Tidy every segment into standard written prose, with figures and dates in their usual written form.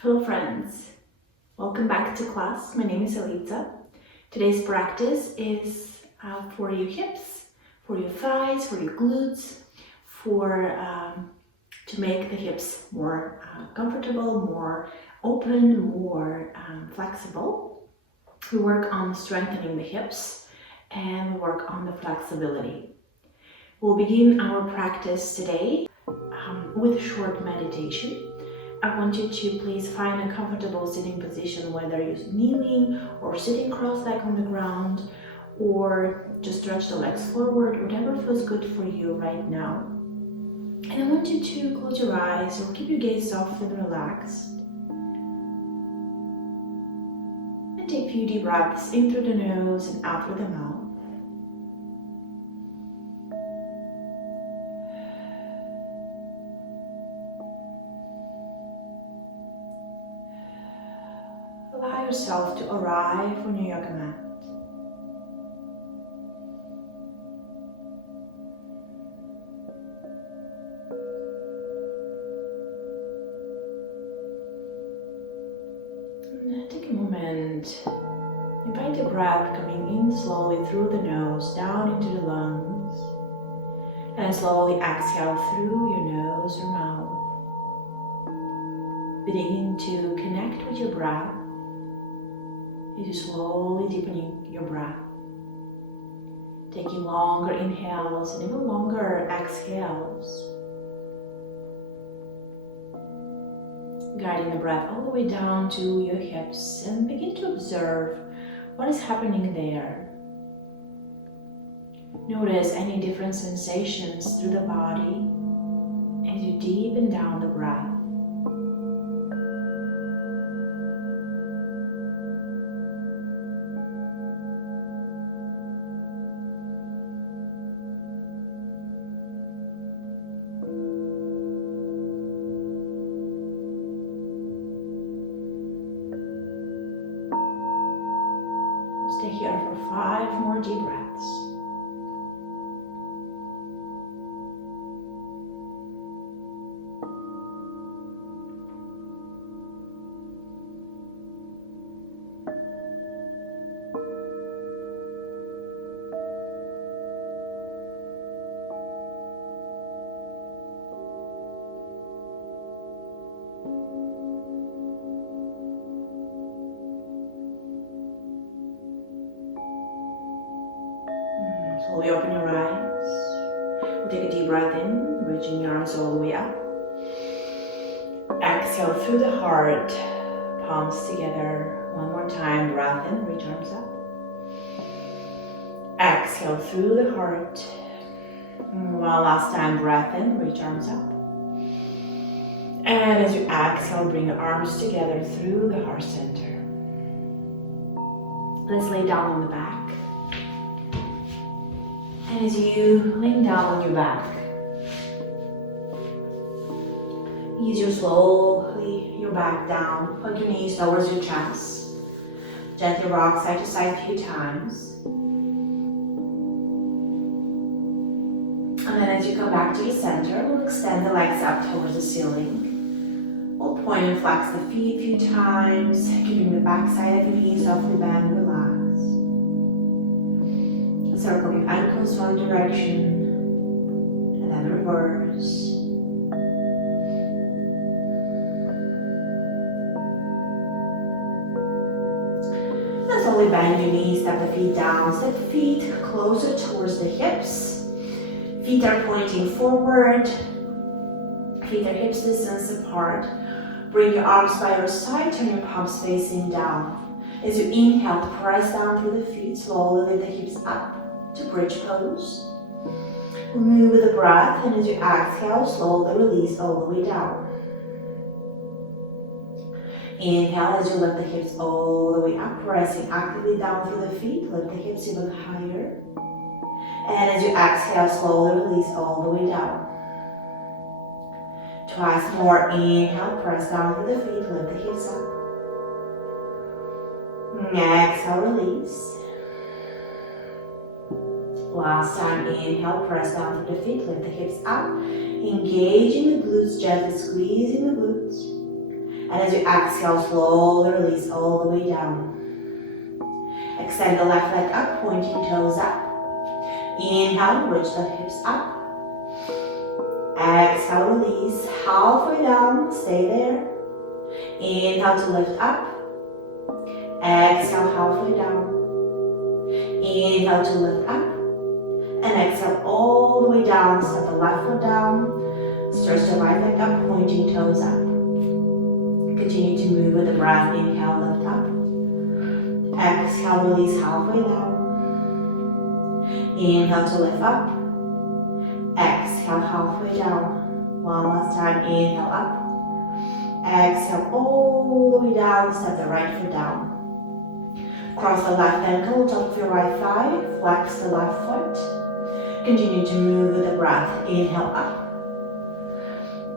Hello friends, welcome back to class. My name is Elita. Today's practice is for your hips, for your thighs, for your glutes, to make the hips more comfortable, more open, more flexible. We work on strengthening the hips and we work on the flexibility. We'll begin our practice today with a short meditation. I want you to please find a comfortable sitting position, whether you're kneeling or sitting cross-legged on the ground, or just stretch the legs forward, whatever feels good for you right now. And I want you to close your eyes or keep your gaze soft and relaxed. And take a few deep breaths in through the nose and out through the mouth. Allow yourself to arrive on your yoga mat. And take a moment. Invite the breath coming in slowly through the nose, down into the lungs. And slowly exhale through your nose or mouth. Beginning to connect with your breath. You're slowly deepening your breath. Taking longer inhales and even longer exhales. Guiding the breath all the way down to your hips and begin to observe what is happening there. Notice any different sensations through the body as you deepen down the breath. Stay here for 5 more deep breaths. Slowly open your eyes. We'll take a deep breath in, reaching your arms all the way up. Exhale through the heart, palms together. One more time, breath in, reach arms up. Exhale through the heart. One last time, breath in, reach arms up. And as you exhale, bring your arms together through the heart center. Let's lay down on the back. And as you lay down on your back, ease your back down, hug your knees towards your chest. Gently rock side to side a few times. And then as you come back to the center, we'll extend the legs up towards the ceiling. We'll point and flex the feet a few times, keeping the back side of your knees softly bent and relaxed. Circle your ankles one direction, and then reverse. And slowly bend your knees, step the feet down, step the feet closer towards the hips. Feet are pointing forward, feet are hips distance apart. Bring your arms by your side, turn your palms facing down. As you inhale, press down through the feet, slowly lift the hips up to bridge pose. Move with the breath, and as you exhale, slowly release all the way down. Inhale as you lift the hips all the way up, pressing actively down through the feet, lift the hips even higher. And as you exhale, slowly release all the way down. Twice more, inhale, press down through the feet, lift the hips up. Exhale, release. Last time, inhale, press down through the feet, lift the hips up. Engaging the glutes, gently squeezing the glutes. And as you exhale, slowly release all the way down. Extend the left leg up, pointing toes up. Inhale, reach the hips up. Exhale, release, halfway down, stay there. Inhale to lift up. Exhale, halfway down. Inhale to lift up. And exhale all the way down, step the left foot down. Stretch the right leg up, pointing toes up. Continue to move with the breath. Inhale, lift up. Exhale, release halfway down. Inhale to lift up. Exhale, halfway down. One last time. Inhale up. Exhale all the way down. Step the right foot down. Cross the left ankle, top of your right thigh. Flex the left foot. Continue to move with the breath. Inhale up.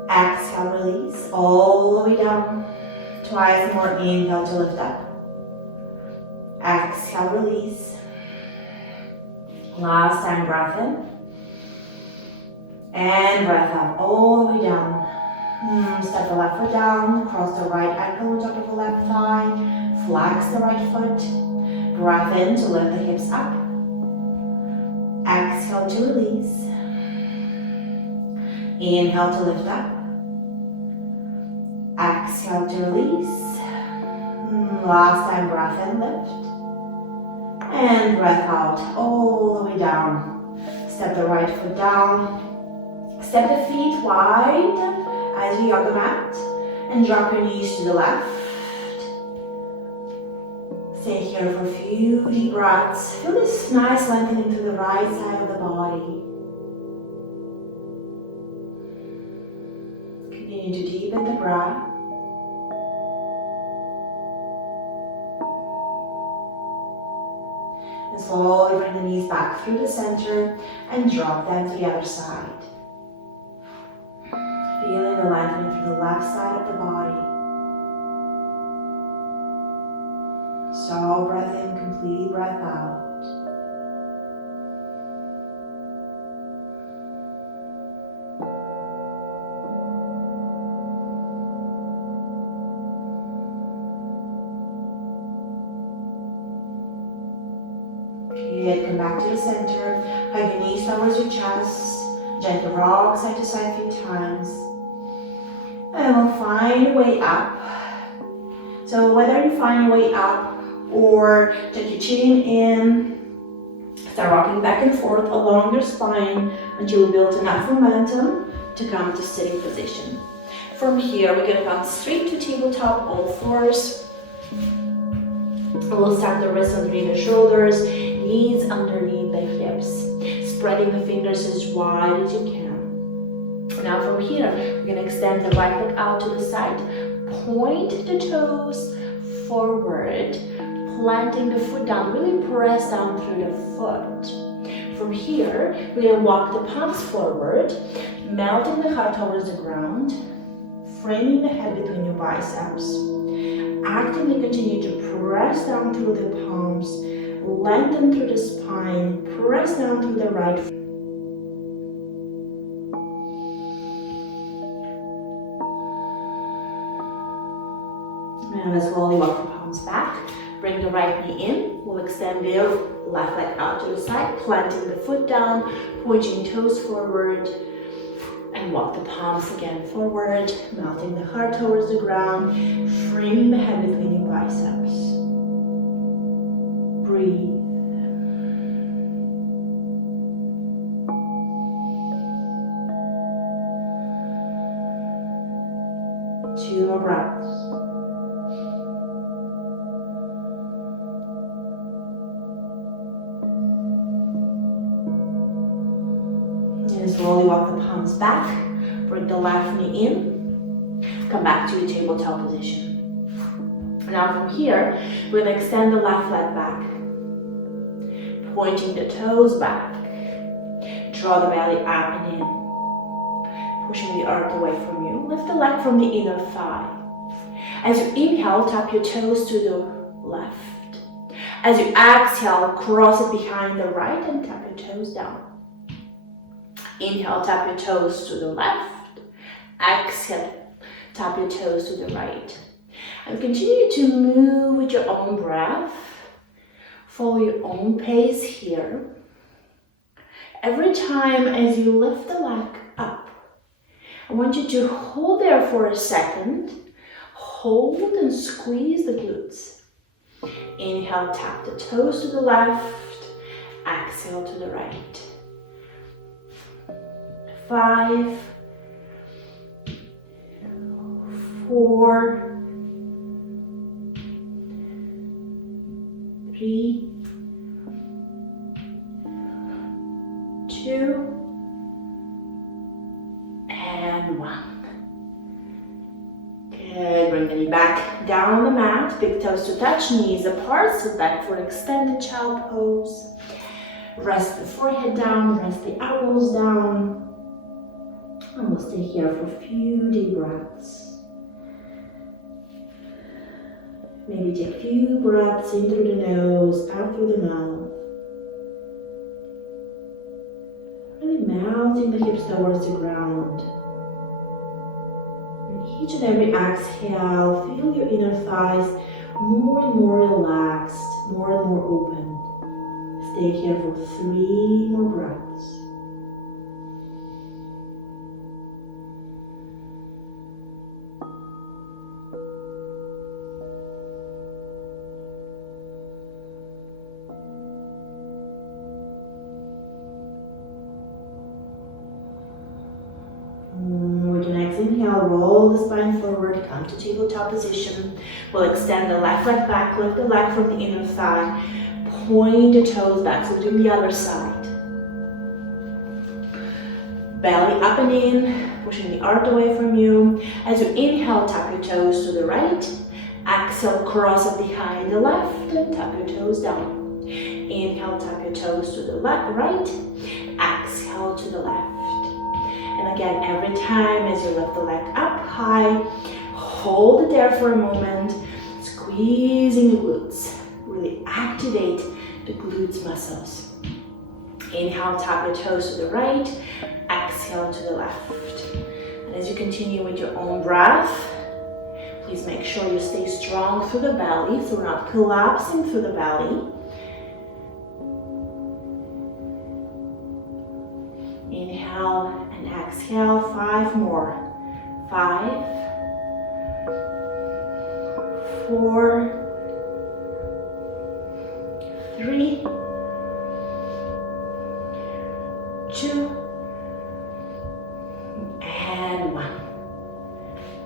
Exhale, release all the way down. Twice more. Inhale to lift up. Exhale, release. Last time, breath in. And breath out all the way down. Step the left foot down. Cross the right ankle on top of the left thigh. Flex the right foot. Breath in to lift the hips up. Exhale to release. Inhale to lift up. Exhale to release. Last time, breath in, lift. And breath out all the way down. Step the right foot down. Step the feet wide as you yoga mat. And drop your knees to the left. Stay here for a few deep breaths. Feel this nice lengthening through the right side of the body. Continue to deepen the breath. And slowly bring the knees back through the center and drop them to the other side. Feeling the lengthening through the left side of the body. So breath in, complete breath out. Good, come back to the center. Hug your knees towards your chest. Gentle rock side to side a few times. And we'll find your way up. So whether you find your way up or take your chin in, start rocking back and forth along your spine until you build enough momentum to come to sitting position. From here, we're gonna come straight to tabletop, all fours. We'll stack the wrists underneath the shoulders, knees underneath the hips, spreading the fingers as wide as you can. Now from here, we're gonna extend the right leg out to the side, point the toes forward, planting the foot down, really press down through the foot. From here, we're gonna walk the palms forward, melting the heart towards the ground, framing the head between your biceps. Actively continue to press down through the palms, lengthen through the spine, press down through the right foot. And as slowly walk the palms back. Bring the right knee in. We'll extend the left leg out to the side, planting the foot down, pointing toes forward, and walk the palms again forward, melting the heart towards the ground, framing the head between your biceps. Breathe. Two more breaths. And slowly walk the palms back. Bring the left knee in. Come back to your tabletop position. Now from here, we're going to extend the left leg back. Pointing the toes back. Draw the belly up and in. Pushing the earth away from you. Lift the leg from the inner thigh. As you inhale, tap your toes to the left. As you exhale, cross it behind the right and tap your toes down. Inhale, tap your toes to the left. Exhale, tap your toes to the right. And continue to move with your own breath. Follow your own pace here. Every time as you lift the leg up, I want you to hold there for a second. Hold and squeeze the glutes. Inhale, tap the toes to the left. Exhale to the right. 5, 4, 3, 2, and 1. Good, bring the knee back down on the mat, big toes to touch, knees apart, sit back for extended child pose. Rest the forehead down, rest the elbows down. And we'll stay here for a few deep breaths. Maybe take a few breaths in through the nose, out through the mouth. Really melting the hips towards the ground. And each and every exhale, feel your inner thighs more and more relaxed, more and more open. Stay here for 3 more breaths. With your next inhale, roll the spine forward, come to tabletop position. We'll extend the left leg back, lift the leg from the inner thigh, point the toes back, so doing the other side. Belly up and in, pushing the earth away from you. As you inhale, tap your toes to the right. Exhale, cross it behind the left and tap your toes down. Inhale, tap your toes to the right. Exhale to the left. And again, every time as you lift the leg up high, hold it there for a moment, squeezing the glutes. Really activate the glutes muscles. Inhale, tap your toes to the right. Exhale to the left. And as you continue with your own breath, please make sure you stay strong through the belly, so we're not collapsing through the belly. Inhale and exhale, 5 more. 5, 4, 3, 2, and 1.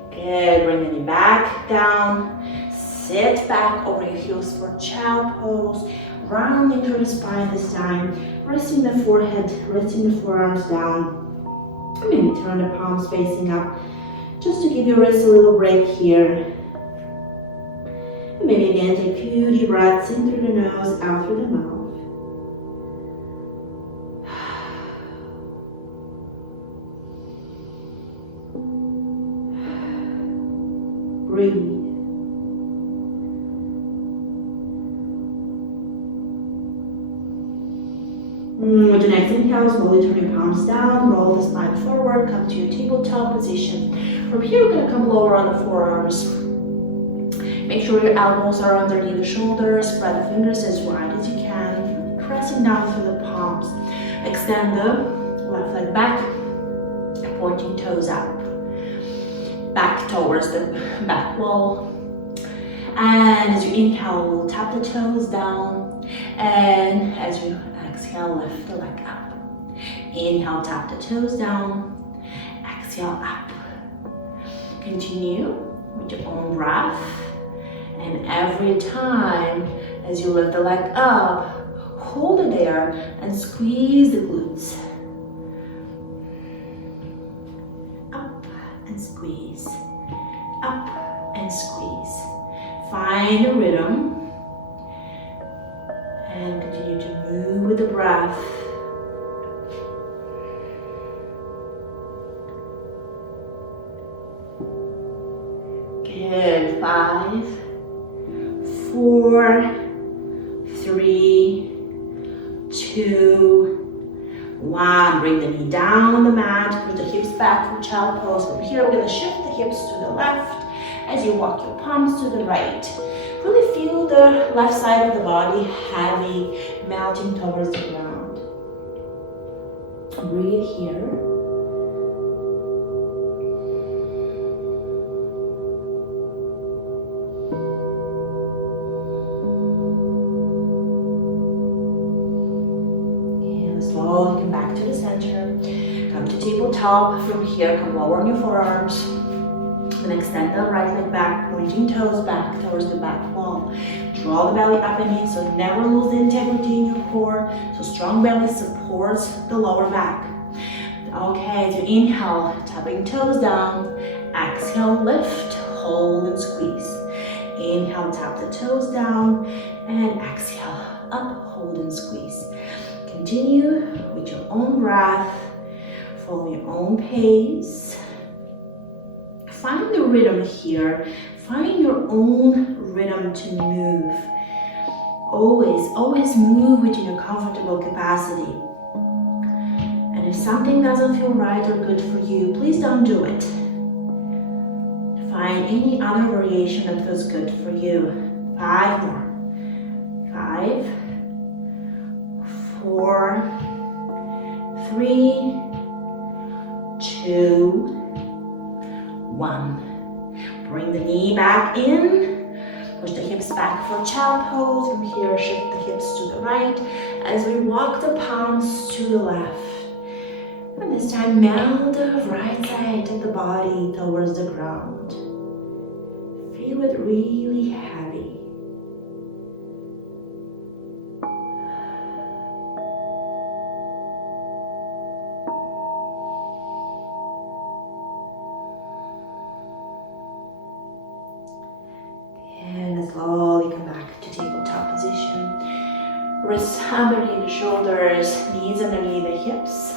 Good, bring the knee back down. Sit back over your heels for child pose. Rounding through the spine this time. Resting the forehead, resting the forearms down. And maybe turn the palms facing up. Just to give your wrist a little break here. And maybe again take a few deep breaths in through the nose, out through the mouth. Breathe. With the next inhale, slowly turn your palms down, roll the spine forward, come to your tabletop position. From here, we're going to come lower on the forearms. Make sure your elbows are underneath the shoulders, spread the fingers as wide as you can, pressing down through the palms. Extend the left leg back, pointing toes up. Back towards the back wall. And as you inhale, we'll tap the toes down. And as you exhale, lift the leg up. Inhale, tap the toes down. Exhale, up. Continue with your own breath. And every time as you lift the leg up, hold it there and squeeze the glutes. Up and squeeze. Up and squeeze. Find a rhythm. And continue to move with the breath. Good. 5, 4, 3, 2, 1. Bring the knee down on the mat. Put the hips back for child pose. From here, we're going to shift the hips to the left as you walk your palms to the right. Really feel the left side of the body heavy, melting towards the ground. Breathe here. Slowly come back to the center. Come to tabletop. From here, come lower on your forearms. And extend the right leg back, pointing toes back towards the back wall. Draw the belly up and in, so never lose the integrity in your core. So strong belly supports the lower back. Okay, so inhale, tapping toes down. Exhale, lift, hold and squeeze. Inhale, tap the toes down. And exhale, up, hold and squeeze. Continue with your own breath, follow your own pace. Find the rhythm here. Find your own rhythm to move. Always move within your comfortable capacity. And if something doesn't feel right or good for you, please don't do it. Find any other variation that feels good for you. 5 more. 5, 4, 3, 2, 1. Bring the knee back in. Push the hips back for child pose. From here, shift the hips to the right as we walk the palms to the left. And this time, melt the right side of the body towards the ground. Feel it really heavy. Slowly come back to tabletop position. Wrists underneath the shoulders, knees underneath the hips.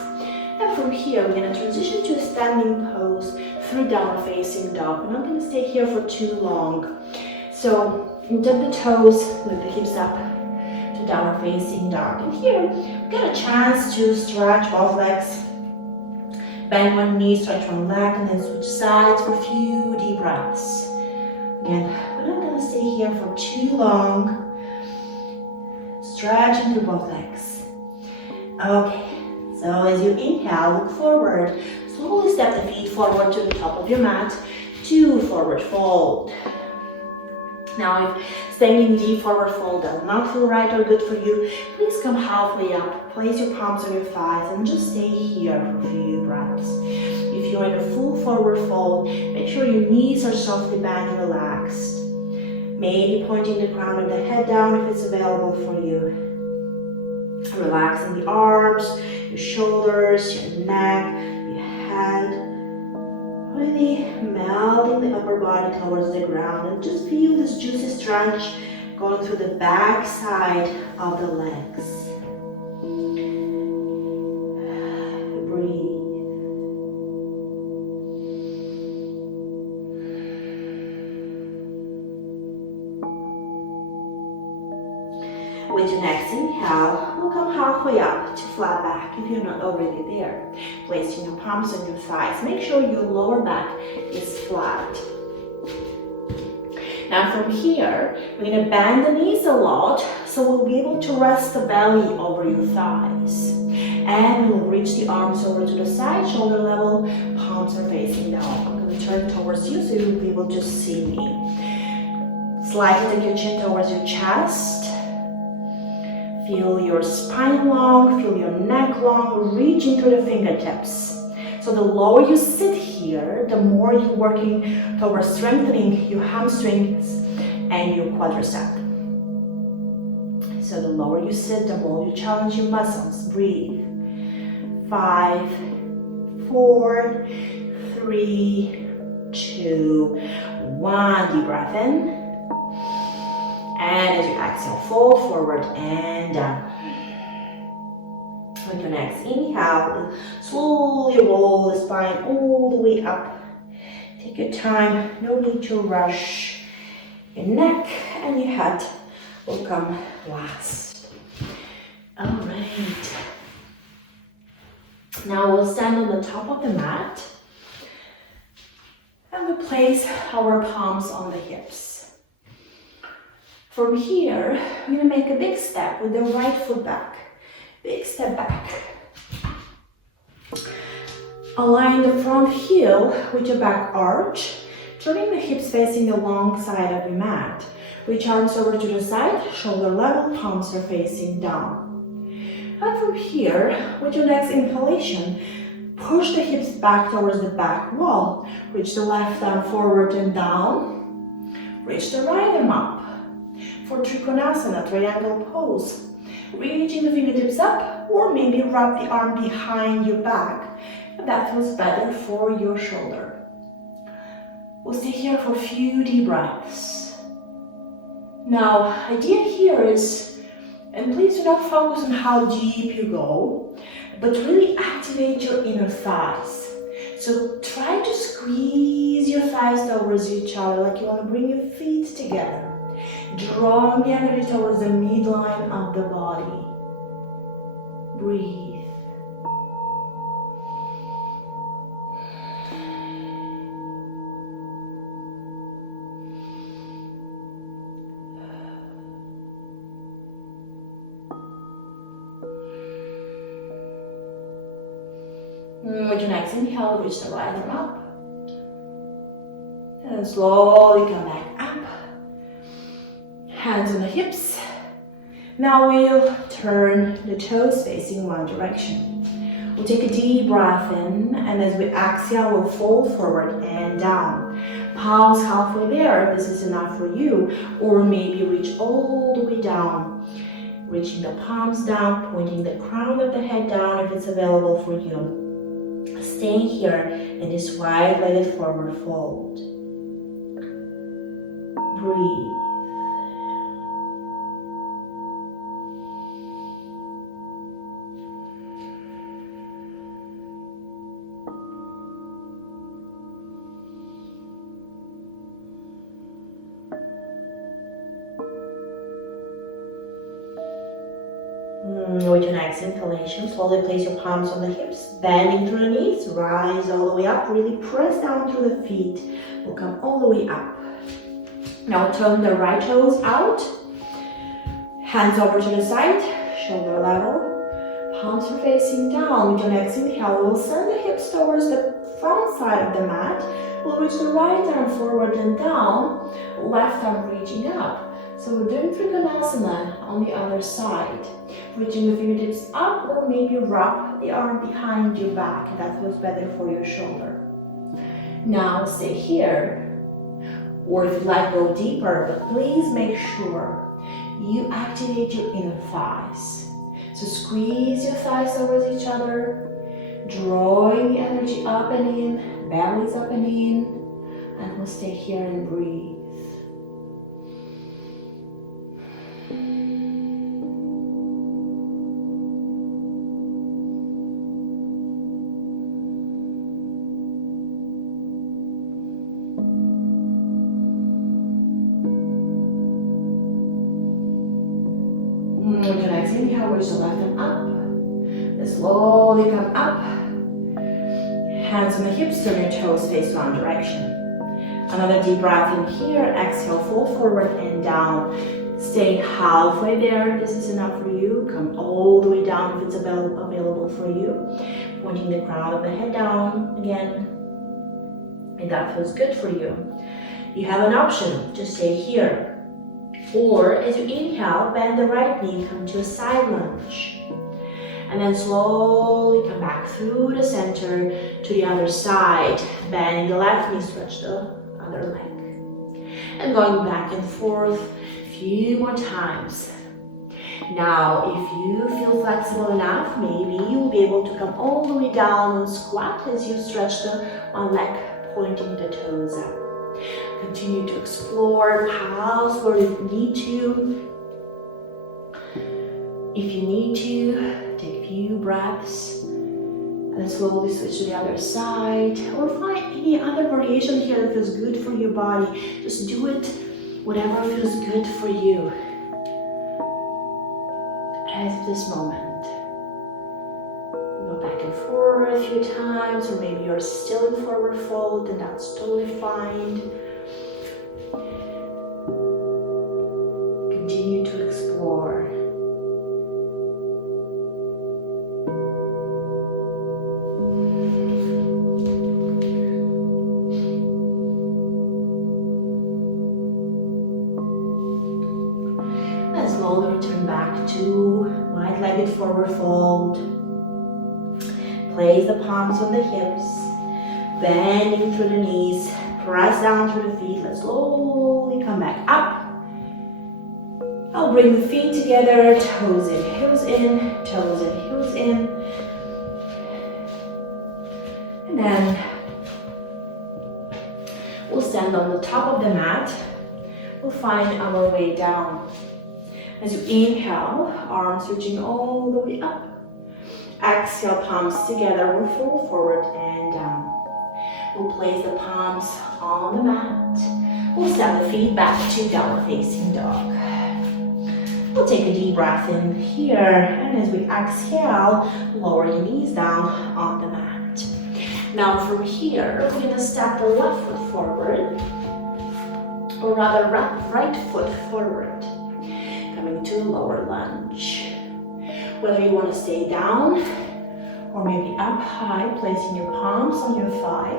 And from here, we're going to transition to a standing pose through downward facing dog. We're not going to stay here for too long. So tap the toes, lift the hips up to downward facing dog. And here, we get a chance to stretch both legs. Bend one knee, stretch one leg, and then switch sides for a few deep breaths. Again, we're not going to stay here for too long. Stretching through both legs. Okay, so as you inhale, look forward. Slowly step the feet forward to the top of your mat. 2 forward fold. Now, if staying in deep forward fold does not feel right or good for you, please come halfway up. Place your palms on your thighs and just stay here for a few breaths. If you're in a full forward fold, make sure your knees are softly bent and relaxed. Maybe pointing the crown of the head down if it's available for you. Relaxing the arms, your shoulders, your neck, your head. Really melting the upper body towards the ground and just feel this juicy stretch going through the back side of the legs. Breathe. With your next inhale, we'll come halfway up to flat back if you're not already there. Placing your palms on your thighs. Make sure your lower back is flat. Now from here, we're going to bend the knees a lot so we'll be able to rest the belly over your thighs. And we'll reach the arms over to the side, shoulder level, palms are facing down. I'm going to turn towards you so you'll be able to see me. Slide take your chin towards your chest. Feel your spine long, feel your neck long, reaching through the fingertips. So the lower you sit here, the more you're working towards strengthening your hamstrings and your quadricep. So the lower you sit, the more you challenge your muscles. Breathe. 5, 4, 3, 2, 1. Deep breath in. And as you exhale, fold forward and down. With your next inhale, slowly roll the spine all the way up. Take your time, no need to rush. Your neck and your head will come last. All right. Now we'll stand on the top of the mat. And we place our palms on the hips. From here, we're going to make a big step with the right foot back. Big step back. Align the front heel with your back arch, turning the hips facing the long side of your mat. Reach arms over to the side, shoulder level, palms are facing down. And from here, with your next inhalation, push the hips back towards the back wall. Reach the left arm forward and down. Reach the right arm up. For Trikonasana, triangle pose. Reaching the fingertips up, or maybe wrap the arm behind your back. If that feels better for your shoulder. We'll stay here for a few deep breaths. Now, idea here is, and please do not focus on how deep you go, but really activate your inner thighs. So try to squeeze your thighs towards each other like you want to bring your feet together. Drawing the energy towards the midline of the body. Breathe. With your next inhale, reach the right arm up. And slowly come back up. Hands on the hips. Now we'll turn the toes facing one direction. We'll take a deep breath in, and as we exhale, we'll fold forward and down. Pause halfway there, this is enough for you, or maybe reach all the way down. Reaching the palms down, pointing the crown of the head down if it's available for you. Staying here in this wide-legged forward fold. Breathe. With your next inhalation, slowly place your palms on the hips, bending through the knees, rise all the way up, really press down through the feet, we'll come all the way up. Now turn the right toes out, hands over to the side, shoulder level, palms are facing down. With your next inhale, we'll send the hips towards the front side of the mat, we'll reach the right arm forward and down, left arm reaching up. So we're doing Trikonasana on the other side. Reaching the fingertips up, or maybe wrap the arm behind your back. That feels better for your shoulder. Now stay here. Or if you'd like, go deeper, but please make sure you activate your inner thighs. So squeeze your thighs towards each other, drawing the energy up and in, bellies up and in, and we'll stay here and breathe. With your next inhale, reach the left arm up. And slowly come up. Hands on the hips, turn your toes face one direction. Another deep breath in here. Exhale, fold forward and down. Staying halfway there. This is enough for you. Come all the way down if it's available for you. Pointing the crown of the head down again. And that feels good for you. You have an option to stay here. Or as you inhale, bend the right knee, come to a side lunge. And then slowly come back through the center to the other side. Bending the left knee, stretch the other leg. And going back and forth a few more times. Now, if you feel flexible enough, maybe you'll be able to come all the way down and squat as you stretch the one leg, pointing the toes up. Continue to explore, pause where you need to. If you need to, take a few breaths and slowly switch to the other side, or find any other variation here that feels good for your body. Just do it, whatever feels good for you at this moment. Go back and forth. forward a few times, or maybe you're still in forward fold, and that's totally fine. Continue to explore. And slowly return back to wide-legged forward fold. Place the palms on the hips, bending through the knees, press down through the feet. Let's slowly come back up. I'll bring the feet together, toes in, heels in, toes in, heels in. And then we'll stand on the top of the mat. We'll find our way down. As you inhale, arms reaching all the way up. Exhale, palms together, we'll fold forward and down. We'll place the palms on the mat. We'll step the feet back to downward facing dog. We'll take a deep breath in here, and as we exhale, lower your knees down on the mat. Now from here, we're gonna step the left foot forward, or rather right foot forward, coming to a lower lunge. Whether you want to stay down or maybe up high, placing your palms on your thigh.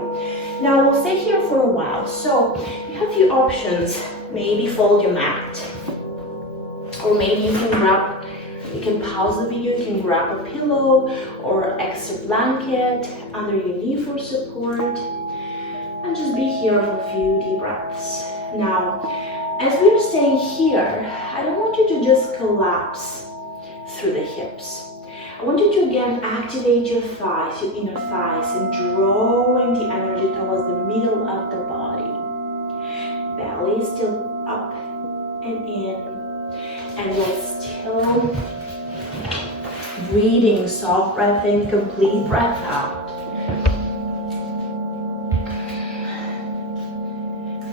Now we'll stay here for a while, so you have a few options. Maybe fold your mat, or maybe you can pause the video, you can grab a pillow or extra blanket under your knee for support, and just be here for a few deep breaths. Now, as we're staying here, I don't want you to just collapse through the hips. I want you to again activate your thighs, your inner thighs, and drawing the energy towards the middle of the body. Belly is still up and in, and we're still breathing, soft breath in, complete breath out.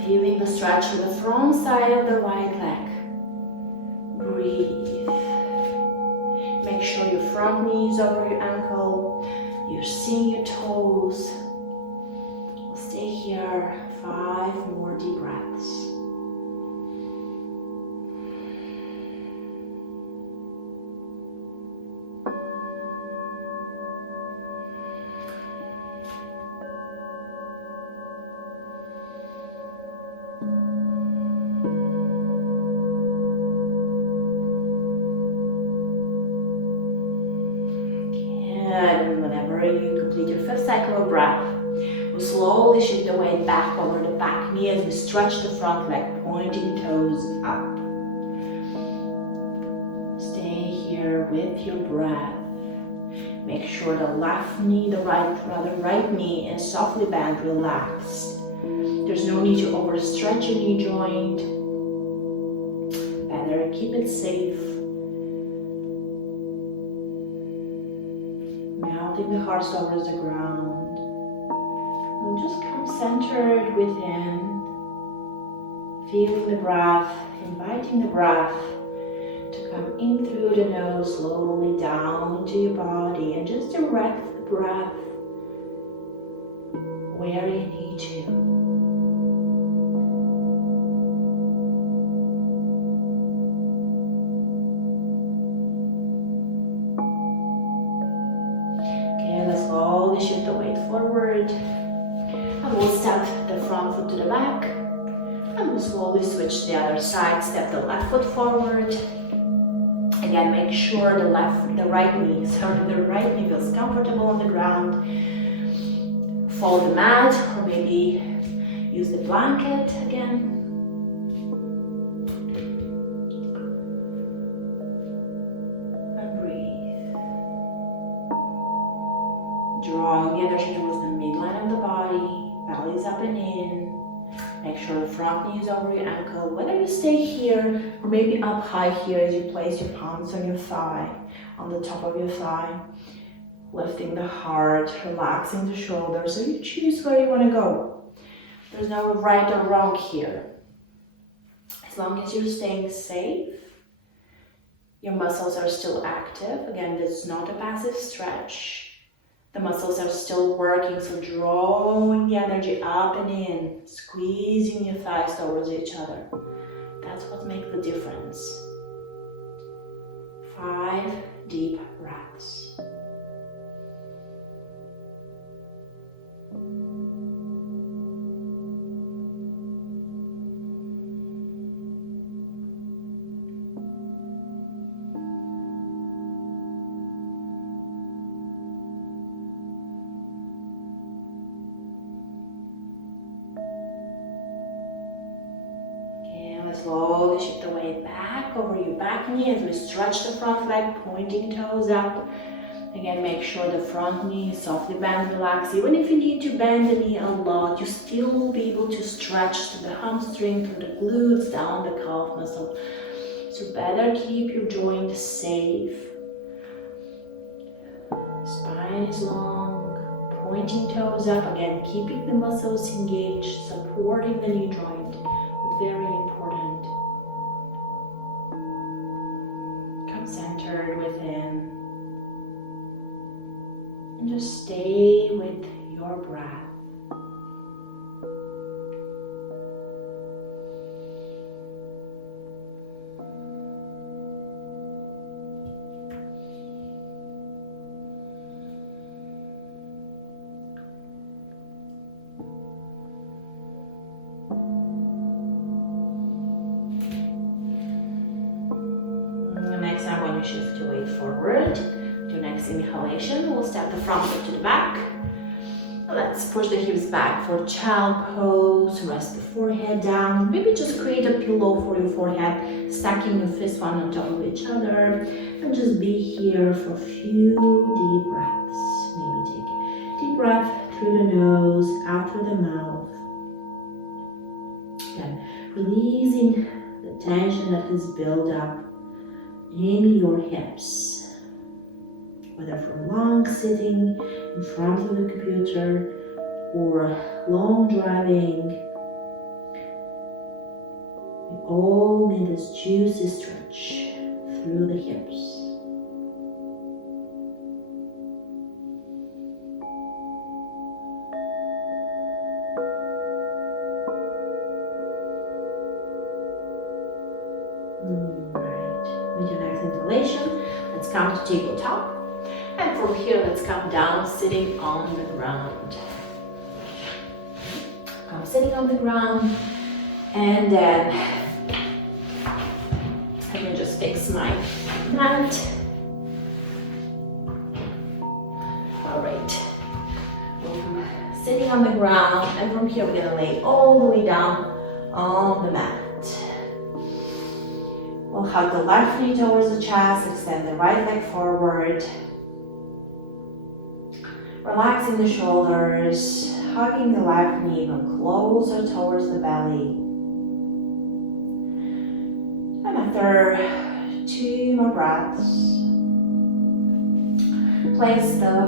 Feeling the stretch to the front side of the right leg. Breathe. Make sure your front knee is over your ankle. You're seeing your toes. Stay here. 5 more deep breaths. And whenever you complete your 5th cycle of breath, we'll slowly shift the weight back over the back knee as we stretch the front leg, pointing toes up. Stay here with your breath. Make sure the left knee, right knee is softly bent, relaxed. There's no need to overstretch your knee joint. Better keep it safe. Melting the heart towards the ground. And just come centered within. Feeling the breath, inviting the breath to come in through the nose, slowly down into your body, and just direct the breath where you need to. Slowly shift the weight forward, and we'll step the front foot to the back, and we'll slowly switch to the other side. Step the left foot forward. Again, make sure the right knee feels comfortable on the ground. Fold the mat, or maybe use the blanket again. Drawing the energy towards the midline of the body, belly's up and in. Make sure the front knee is over your ankle. Whether you stay here or maybe up high here as you place your palms on your thigh, on the top of your thigh. Lifting the heart, relaxing the shoulders. So you choose where you want to go. There's no right or wrong here. As long as you're staying safe, your muscles are still active. Again, this is not a passive stretch. The muscles are still working, so drawing the energy up and in, squeezing your thighs towards each other. That's what makes the difference. 5 deep breaths. Slowly shift the weight back over your back knee as we stretch the front leg, pointing toes up. Again, make sure the front knee is softly bend, relax. Even if you need to bend the knee a lot, you still will be able to stretch to the hamstring, through the glutes, down the calf muscle. So better keep your joint safe. Spine is long, pointing toes up. Again, keeping the muscles engaged, supporting the knee joint. Very important. Come centered within. And just stay with your breath. Shift your weight forward. Your next inhalation, we'll step the front foot to the back. Let's push the hips back for child pose. Rest the forehead down. Maybe just create a pillow for your forehead, stacking your fists one on top of each other. And just be here for a few deep breaths. Maybe take a deep breath through the nose, out through the mouth. Then releasing the tension that has built up in your hips, whether from long sitting in front of the computer or long driving. We all need this juicy stretch through the hips. With your next inhalation, let's come to tabletop. And from here, let's come down, sitting on the ground. I'm sitting on the ground, and then let me just fix my mat. All right. Sitting on the ground, and from here, we're gonna lay all the way down on the mat. We'll hug the left knee towards the chest, extend the right leg forward. Relaxing the shoulders, hugging the left knee even closer towards the belly. And after 2 more breaths, place the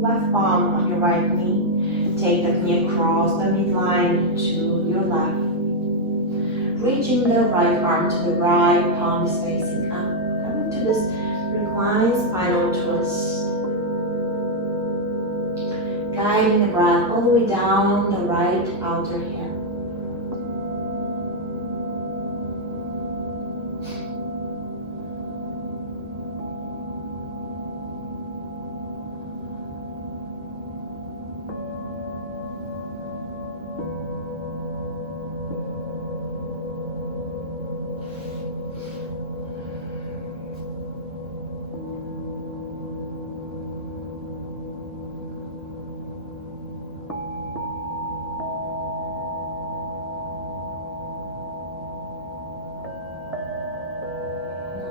left palm on your right knee. Take the knee across the midline to your left. Reaching the right arm to the right, palm is facing up. Come into this reclined spinal twist. Guiding the breath all the way down the right outer hip.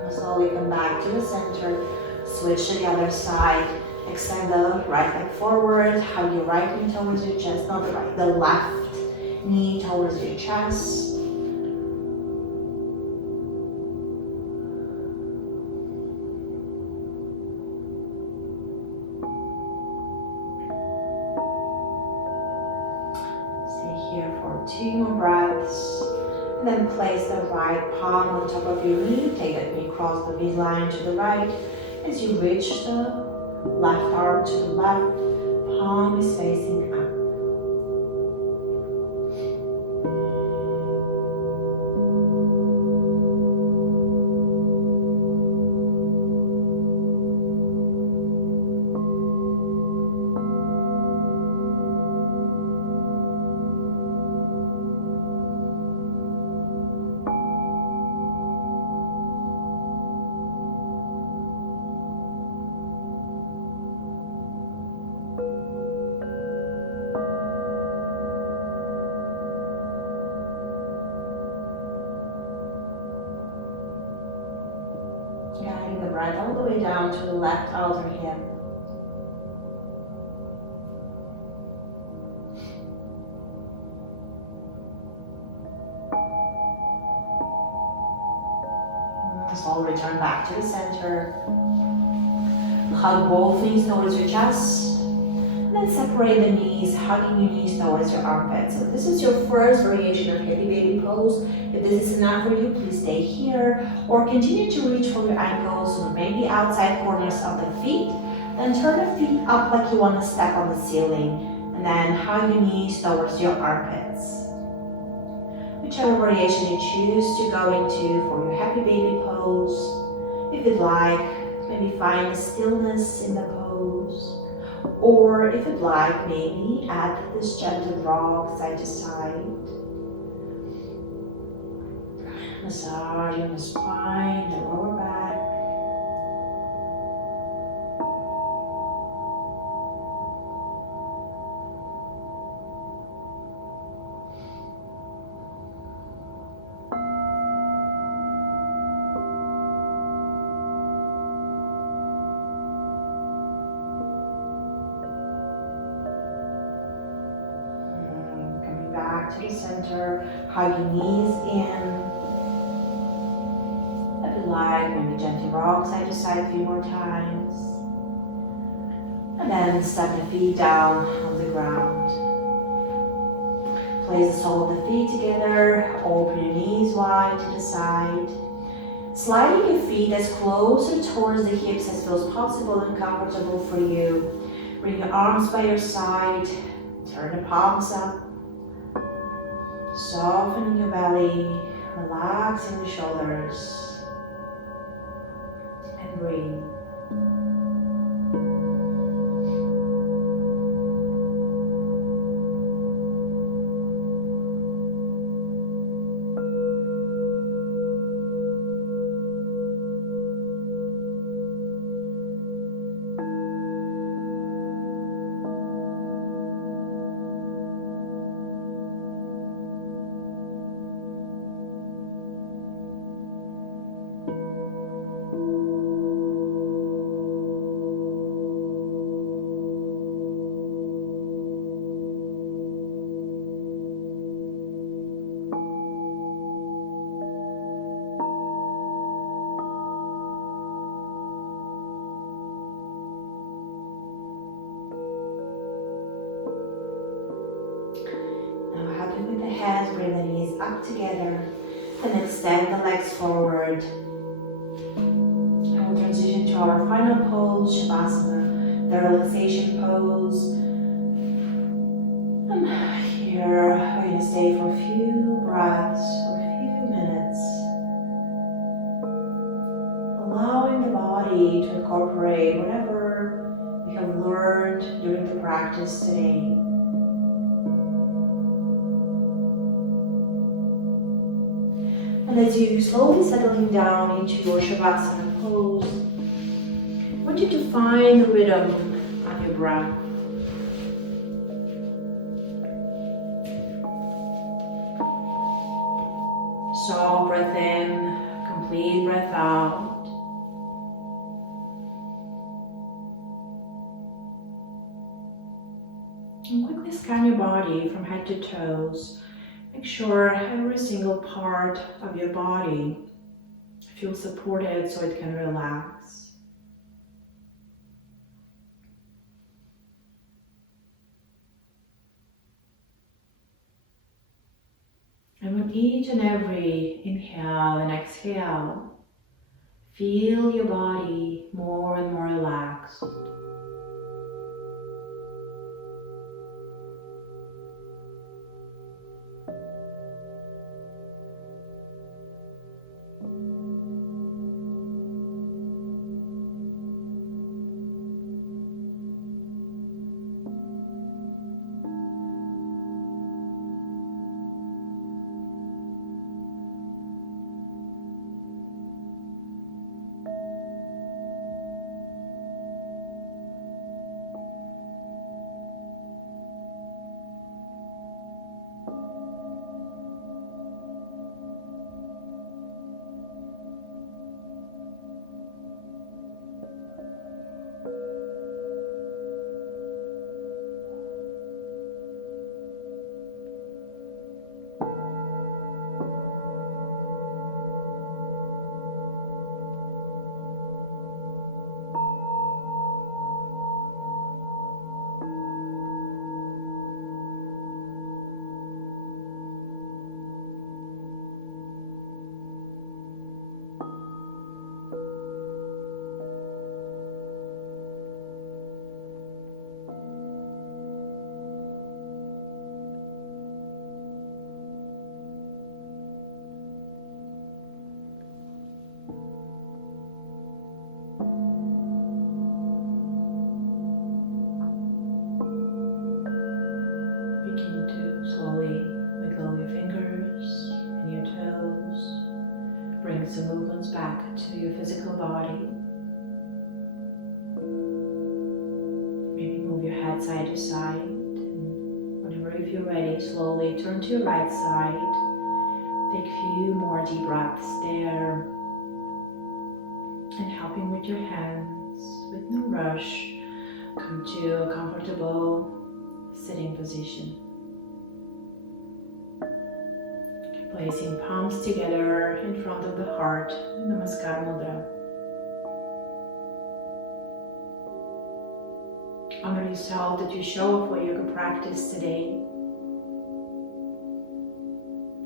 Slowly come back to the center, switch to the other side, extend the right leg forward, hug your right knee towards your chest, not the right, the left knee towards your chest. Stay here for 2 more breaths. And then place the right palm on top of your knee. Take that knee across the midline to the right as you reach the Left arm to the left, palm is facing up. Guiding the breath all the way down to the left outer hip. Slowly return back to the center. Hug both knees towards your chest. And then separate the knees, hugging your knees towards your armpits. So this is your first variation of heavy baby pose. If this is enough for you, please stay here or continue to reach for your ankles or maybe outside corners of the feet. Then turn the feet up like you want to step on the ceiling. And then hug your knees towards your armpits. Whichever variation you choose to go into for your happy baby pose. If you'd like, maybe find a stillness in the pose. Or if you'd like, maybe add this gentle rock side to side. Massaging the spine, the lower back. Back to the center, hug your knees in. If you like, maybe gently rock side to side a few more times. And then step the feet down on the ground. Place the sole of the feet together, open your knees wide to the side. Sliding your feet as closer towards the hips as feels possible and comfortable for you. Bring your arms by your side, turn the palms up. Softening your belly, relaxing the shoulders, and breathe. With the hands, bring the knees up together, then extend the legs forward. And we'll transition to our final pose, Shavasana, the relaxation pose. And here we're going to stay for a few breaths, for a few minutes. Allowing the body to incorporate whatever we have learned during the practice today. And as you slowly settling down into your Shavasana pose, I want you to find the rhythm of your breath. Soft breath in, complete breath out. And quickly scan your body from head to toes. Make sure every single part of your body feels supported so it can relax. And with each and every inhale and exhale, feel your body more and more relaxed. Bring some movements back to your physical body. Maybe move your head side to side. And whenever you feel ready, slowly turn to your right side. Take a few more deep breaths there. And helping with your hands, with no rush, come to a comfortable sitting position. Placing palms together in front of the heart, Namaskar Mudra. Honor yourself that you show up for yoga practice today.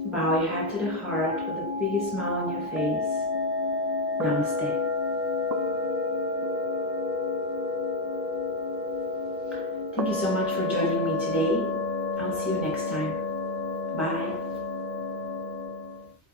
Bow your head to the heart with the biggest smile on your face. Namaste. Thank you so much for joining me today. I'll see you next time. Bye.